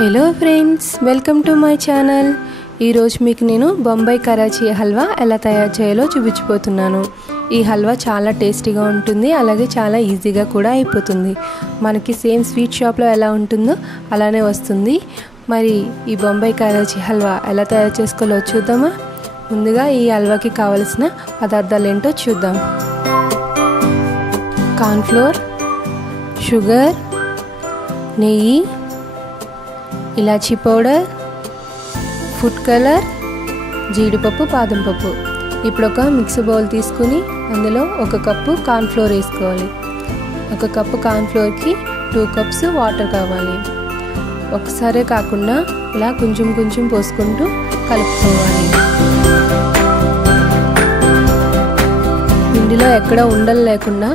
Hello friends, welcome to my channel. ఈరోజు మీకు నేను బొంబాయి కరాచీ హల్వా ఎలా తయారు చేయాలో చూపించిపోతున్నాను. ఈ హల్వా చాలా టేస్టీగా ఉంటుంది, అలాగే చాలా ఈజీగా కూడా అయిపోతుంది. మనకి సేమ్ స్వీట్ షాప్లో ఎలా ఉంటుందో అలానే వస్తుంది. మరి ఈ బొంబాయి కరాచీ హల్వా ఎలా తయారు చేసుకోవాలో చూద్దామా? ముందుగా ఈ హల్వాకి కావలసిన పదార్థాలు ఏంటో చూద్దాం. కార్న్ఫ్లోర్, షుగర్, నెయ్యి, ఇలాచీ పౌడర్, ఫుడ్ కలర్, జీడిపప్పు, బాదం పప్పు. ఇప్పుడు ఒక మిక్సీ బౌల్ తీసుకుని అందులో 1 కప్పు కార్న్ఫ్లోర్ వేసుకోవాలి. 1 కప్పు కార్న్ఫ్లోర్కి 2 కప్స్ వాటర్ కావాలి. ఒకసారే కాకుండా ఇలా కొంచెం కొంచెం పోసుకుంటూ కలుపుకోవాలి. పిండిలో ఎక్కడ ఉండలు లేకుండా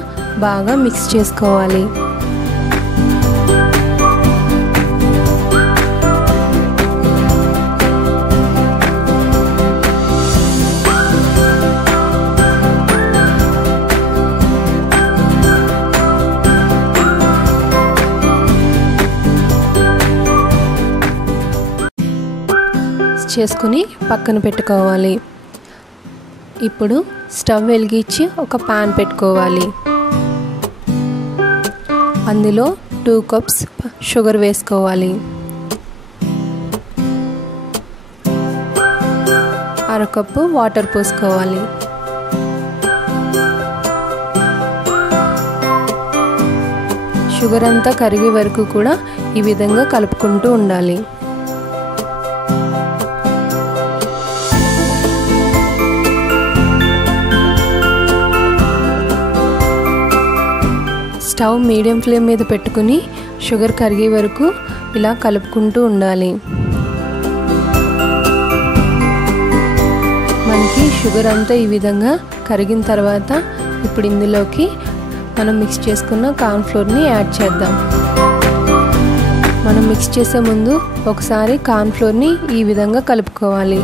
బాగా మిక్స్ చేసుకోవాలి. చేసుకుని పక్కన పెట్టుకోవాలి. ఇప్పుడు స్టవ్ వెలిగించి ఒక పాన్ పెట్టుకోవాలి. అందులో 2 కప్స్ షుగర్ వేసుకోవాలి. 1/2 కప్పు వాటర్ పోసుకోవాలి. షుగర్ అంతా కరిగే వరకు కూడా ఈ విధంగా కలుపుకుంటూ ఉండాలి. స్టవ్ మీడియం ఫ్లేమ్ మీద పెట్టుకుని షుగర్ కరిగే వరకు ఇలా కలుపుకుంటూ ఉండాలి. మనకి షుగర్ అంతా ఈ విధంగా కరిగిన తర్వాత ఇప్పుడు ఇందులోకి మనం మిక్స్ చేసుకున్న కార్న్ఫ్లోర్ని యాడ్ చేద్దాం. మనం మిక్స్ చేసే ముందు ఒకసారి కార్న్ఫ్లోర్ని ఈ విధంగా కలుపుకోవాలి.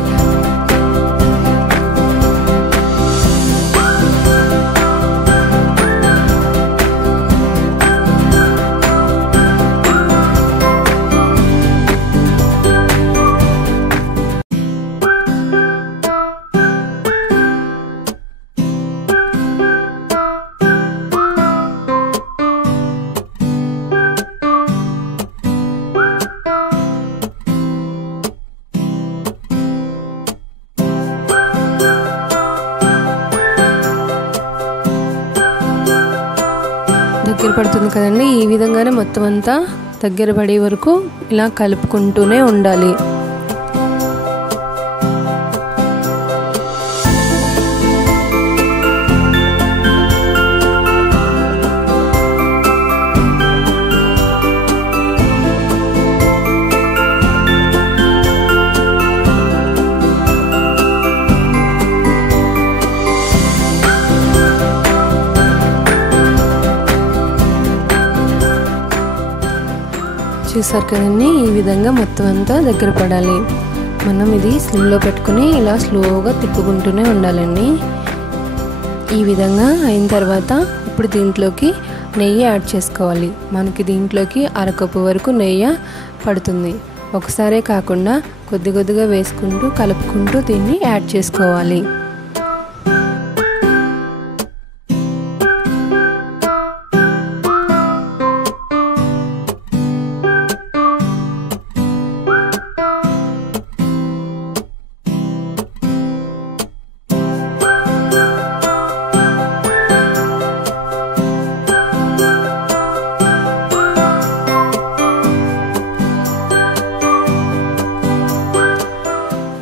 దగ్గర పడుతుంది కదండి, ఈ విధంగానే మొత్తం అంతా దగ్గర పడే వరకు ఇలా కలుపుకుంటూనే ఉండాలి. చూసారు కదండి, ఈ విధంగా మొత్తం అంతా దగ్గర పడాలి. మనం ఇది స్లిమ్లో పెట్టుకుని ఇలా స్లోగా తిప్పుకుంటూనే ఉండాలండి. ఈ విధంగా అయిన తర్వాత ఇప్పుడు దీంట్లోకి నెయ్యి యాడ్ చేసుకోవాలి. మనకి దీంట్లోకి 1/2 కప్పు వరకు నెయ్యి పడుతుంది. ఒకసారే కాకుండా కొద్ది కొద్దిగా వేసుకుంటూ కలుపుకుంటూ దీన్ని యాడ్ చేసుకోవాలి.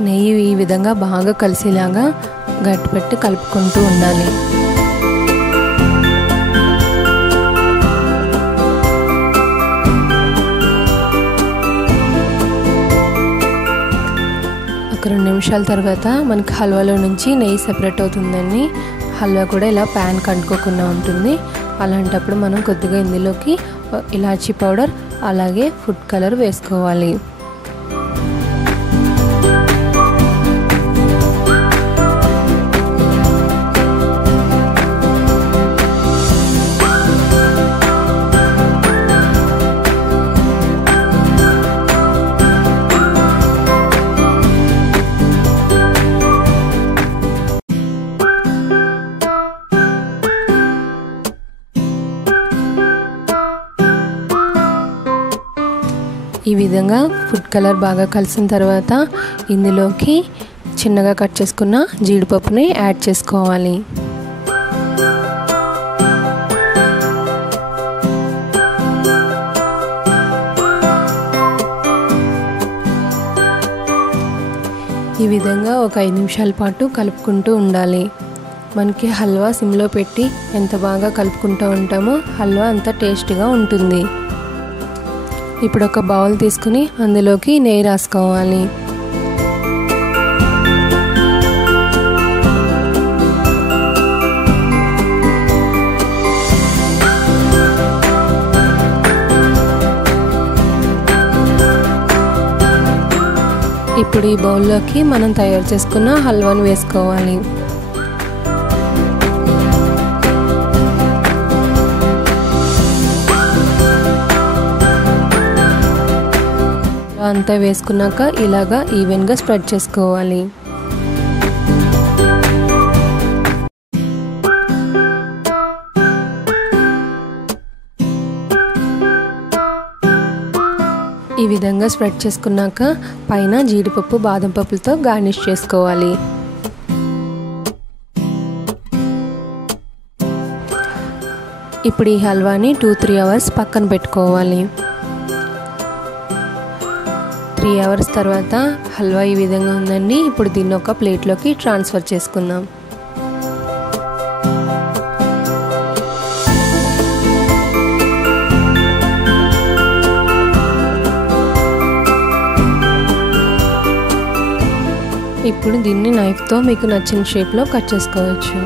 నెయ్యి ఈ విధంగా బాగా కలిసేలాగా గట్టిపెట్టి కలుపుకుంటూ ఉండాలి. ఒక 2 నిమిషాల తర్వాత మనకి హల్వాలో నుంచి నెయ్యి సెపరేట్ అవుతుందండి. హల్వా కూడా ఇలా ప్యాన్ కంటుకోకుండా ఉంటుంది. అలాంటప్పుడు మనం కొద్దిగా ఇందులోకి ఇలాచీ పౌడర్ అలాగే ఫుడ్ కలర్ వేసుకోవాలి. ఈ విధంగా ఫుడ్ కలర్ బాగా కలిసిన తర్వాత ఇందులోకి చిన్నగా కట్ చేసుకున్న జీడిపప్పుని యాడ్ చేసుకోవాలి. ఈ విధంగా ఒక 5 నిమిషాల పాటు కలుపుకుంటూ ఉండాలి. మనకి హల్వా సిమ్లో పెట్టి ఎంత బాగా కలుపుకుంటూ ఉంటామో హల్వా అంత టేస్ట్గా ఉంటుంది. ఇప్పుడు ఒక బౌల్ తీసుకుని అందులోకి నెయ్యి రాసుకోవాలి. ఇప్పుడు ఈ బౌల్లోకి మనం తయారు చేసుకున్న హల్వాను వేసుకోవాలి. అంతా వేసుకున్నాక ఇలాగా ఈవెన్గా స్ప్రెడ్ చేసుకోవాలి. ఈ విధంగా స్ప్రెడ్ చేసుకున్నాక పైన జీడిపప్పు బాదం పప్పులతో గార్నిష్ చేసుకోవాలి. ఇప్పుడు ఈ హల్వాని 2-3 అవర్స్ పక్కన పెట్టుకోవాలి. 3 అవర్స్ తర్వాత హల్వా ఈ విధంగా ఉందండి. ఇప్పుడు దీన్ని ఒక ప్లేట్లోకి ట్రాన్స్ఫర్ చేసుకుందాం. ఇప్పుడు దీన్ని నైఫ్తో మీకు నచ్చిన షేప్లో కట్ చేసుకోవచ్చు.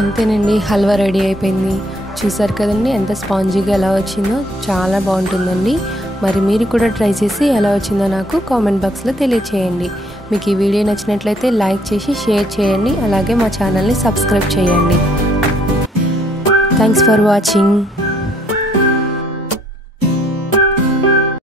అంతేనండి, హల్వా రెడీ అయిపోయింది. చూసారు కదండి ఎంత స్పాంజీగా ఎలా వచ్చిందో, చాలా బాగుంటుందండి. మరి మీరు కూడా ట్రై చేసి ఎలా వచ్చిందో నాకు కామెంట్ బాక్స్లో తెలియచేయండి. మీకు ఈ వీడియో నచ్చినట్లయితే లైక్ చేసి షేర్ చేయండి. అలాగే మా ఛానల్ని సబ్స్క్రైబ్ చేయండి. Thanks for watching.